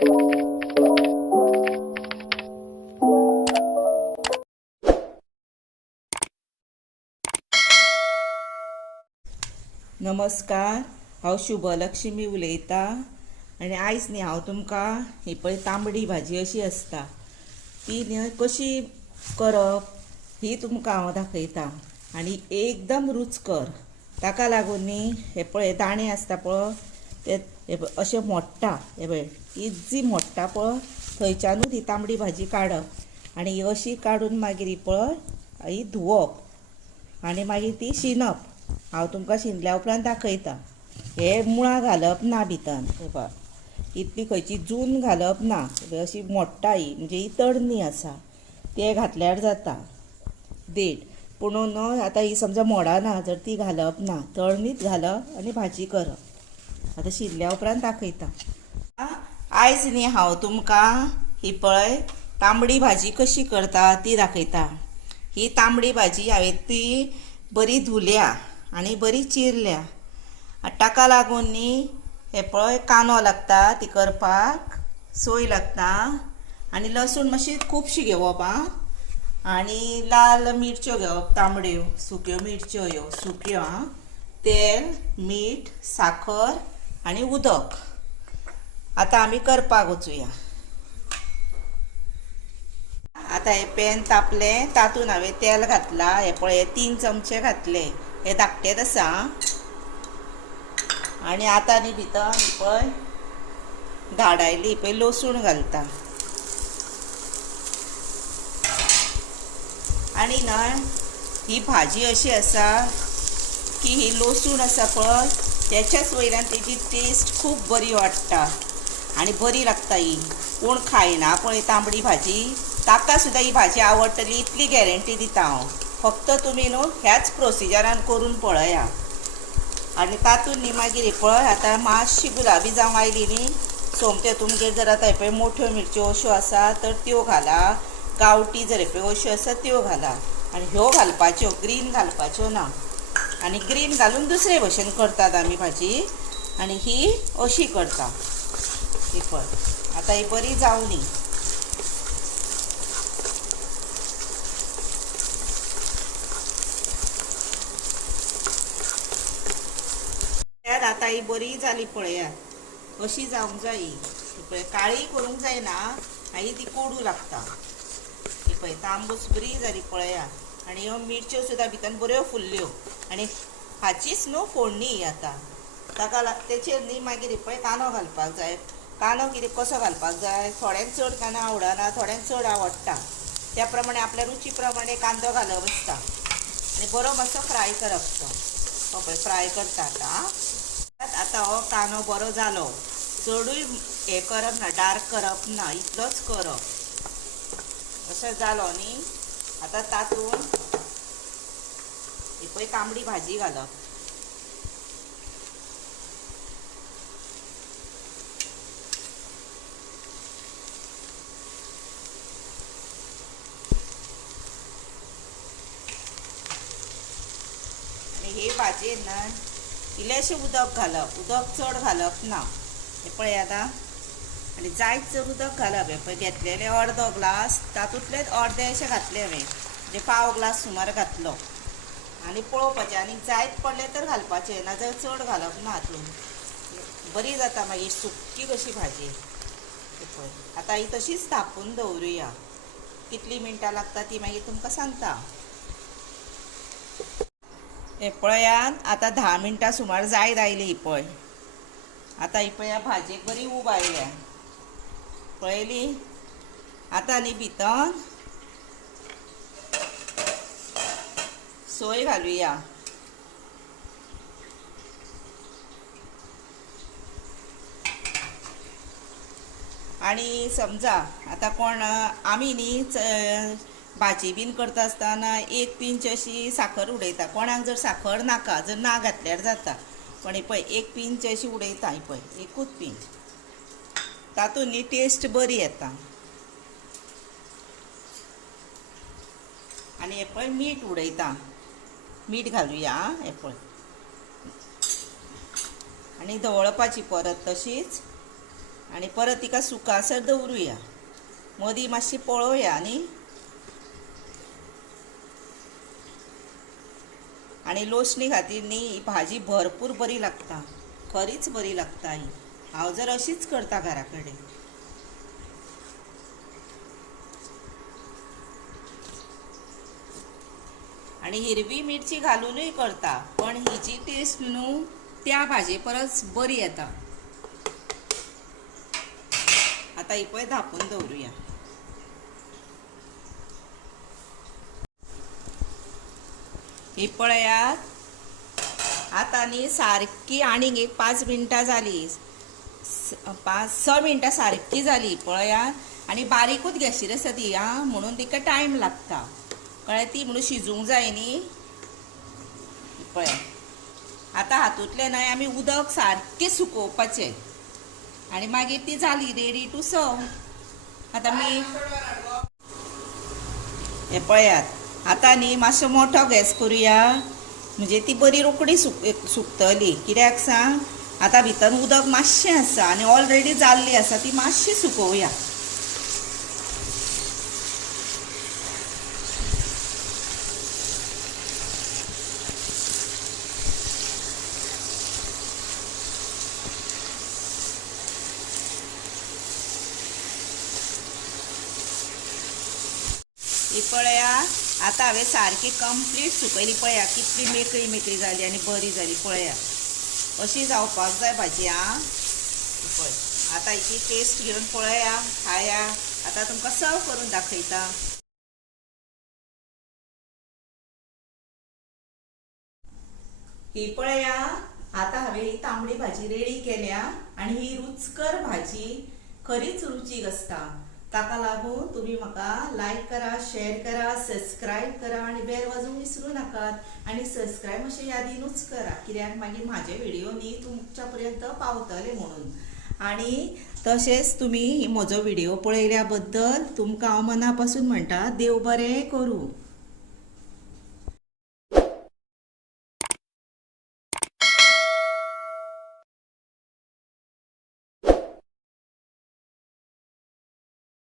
नमस्कार, हांव शुभलक्ष्मी उलयतां आनी आयज न्ही हांव तुमकां ही पळय तांबडी भाजी अशी आसता ती न्ही कशी करप ही तुमकां हांव दाखयतां आनी एकदम रुचकर। ताका लागून न्ही हे पळय दाणे आसता पळय ते अशें मोडटा, हे पळय इज्जी मोडटा पळय थंयच्यानूच ही तांबडी भाजी काडप आनी ही अशी काडून मागीर ही पळय ही धुवप आनी मागीर ती शिनप। हांव तुमकां शिनल्या उपरांत दाखयतां। हे मुळां घालप ना भितर, हे पळय इतली खंयची जून घालप ना, अशी मोडटा ही म्हणजे ही तडणी आसा ते घातल्यार जाता देठ। पुणून आतां ही समजा मोडाना जर ती घालप ना, तळणीच घालप आनी भाजी करप। आतां शिनल्या उपरांत दाखयतां। आयज न्ही हांव तुमकां ही पळय तांबडी भाजी कशी करता ती दाखयतां। ही तांबडी भाजी हांवें ती बरी धुल्या आनी बरी चिरल्या। ताका लागून न्ही हे पळय कांदो लागता ती करपाक, सोय लागता आनी लसूण मातशी खुबशी घेवप आनी लाल मिरच्यो घेवप तांबड्यो, सुक्यो मिरच्यो ह्यो सुक्यो तेल, मीठ, साखर आनी उदक। आतां आमी करपाक वचुया। आतां हे पॅन तापलें, तातूंत हांवें तेल घातलां, हे पळय हे 3 चमचे घातले, हे धाकटेच आसा आनी आतां न्ही भितर पळय धाडायली पळय लसूण घालता आनी न्हय ही भाजी अशी आसा की ही लसूण आसा पळय त्याच्याच वयल्यान तेजी टेस्ट खूब बरी वाडटा आनी बरी लागता ही। कोण खायना पळय तांबडी भाजी ताका सुद्दां ही भाजी आवडटली इतली गॅरंटी दिता हांव। फक्त तुमी न्हू ह्याच प्रोसिजरान करून पळया आनी तातूंत न्ही मागीर हे पळय आतां मातशी गुलाबी जावंक आयली न्ही सोमत्यो तुमगेर जर आतां हे पळय मोठ्यो मिरच्यो अश्यो आसा तर त्यो घाला, गांवठी जर हे पळय अश्यो आसा त्यो घाला आनी ह्यो घालपाच्यो, ग्रीन घालपाच्यो ना। आनी ग्रीन घालून दुसरे भशेन करतात आमी भाजी आनी ही अशी करता। ही पळय आतां ही बरी जावनी। आतां ही बरी जाली पळयात, अशी जावंक जाय ही पळय काळी करूंक जायना मागीर ती कोडू लागता। ही पळय तांबूस बरी जाली पळयात आनी ह्यो मिरच्यो सुद्दां भितर बऱ्यो फुल्ल्यो आनी हाचीच न्हू फोडणी ही आतां। ताका तेचेर न्ही मागीर ही पळय कांदो घालपाक जाय। कांदो कितें कसो घालपाक जाय, थोड्यांक चड कांदो आवडना, थोड्यांक चड आवडटा, त्या प्रमाणे आपल्या रुची प्रमाणे कांदो घालप आसता आनी बरो मातसो फ्राय करप तो। हो पळय फ्राय करता आतां हो कांदो बरो जालो, चडूय हे करप ना, डार्क करप ना, इतलोच करप। अशें जालो न्ही आतां तातूंत ही पळय तांबडी भाजी घालप। आनी हे भाजयेन ना इल्लेशें उदक घालप, उदक चड घालप ना। हे पळय आतां आनी जायत जर उदक घालप, हे पळय घेतलेले अर्दो ग्लास तातूंतलेच अर्देशें घातले हांवें, म्हणजे पाव ग्लास सुमार घातलो आनी पळोवपाचें आनी जायत पडलें तर घालपाचें, नाजाल्यार चड घालप ना हातूंत, बरी जाता मागीर सुक्की कशी भाजी। हे पळय आतां ही तशीच धापून दवरुया, कितली मिनटां लागता ती मागीर तुमकां सांगता। हे पळयात आतां 10 मिनटां सुमार जायत आयली ही पळय। आतां ही पळय भाजयेक बरी उब आयल्या पळयली। आतां न्ही भितर सोय घालुया। आनी समजा आतां कोण आमी न्ही भाजी बीन करता आसतना 1 पिंच अशी साखर उडयता, कोणाक जर साखर नाका जर ना घातल्यार जाता, पण ही पळय 1 पिंच अशी उडयता, ही पळय 1च पिंच, तातूंत न्ही टेस्ट बरी येता। आनी हे पळय मीठ उडयता, मीठ घालुया हे पळय आनी धवळपाची परत तशीच आणि परत तिका सुकासर दवरूया, मदीं मातशी पळोवया न्ही. आणि लोचणी खातीर न्ही ही भाजी भरपूर बरी लागता, खरीच बरी लागता ही. हांव जर अशीच करता घरा कडेन. आणि हिरवी मिरची घालूनय करता, पण हिची टेस्ट न्हू त्या भाजे परस बरी येता. आता ही पळय धापून दवरूया. ही पळयात आता न्ही सारकी आनीक एक 5 मिनटां जाली, 5-6 मिनटां सारकी जाली पळयात. आणि बारीकूच गॅसीर आसा ती म्हणून तिका टायम लागता, कळ्ळें. ती म्हणून शिजूंक जाय न्ही. पळय आतां हातूंतले न्हय आमी उदक सारकें सुकोवपाचें आणि मागीर ती जाली रेडी टू सर्व. आतां मी हे पळयात आतां न्ही मातसो मोठो गॅस करुया, म्हणजे ती बरी रोखडी सुकतली. कित्याक सांग, आतां भितर उदक मातशें आसा आनी ऑलरेडी जाल्ली आसा, ती मातशी सुकोवया. ही पळया आतां हांवें सारकी कंप्लीट सुकयली. पळया कितली मेकळी मेकळी जाली आनी बरी जाली. पळया अशी जावपाक जाय भाजी. पळय आतां हिची टेस्ट घेवन पळया, खाया. आतां तुमकां सर्व करून दाखयता. ही पळया आतां हांवें ही तांबडी भाजी रेडी केल्या आणि ही रुचकर भाजी खरीच रुचीक आसता. ताका लागून तुम्ही म्हाका लायक करा, शेअर करा, सबस्क्राईब करा आणि बेल वाजवूंक विसरू नाकात. आणि सबस्क्राईब मातशें यादीनूच करा, कित्याक मागीर म्हाजे व्हिडिओ न्ही तुमच्या पर्यंत पावतले म्हणून. आणि तशेंच तुमी म्हजो व्हिडिओ पळयल्या बद्दल तुमकां हांव मना पासून म्हणटा, देव बरें करूं.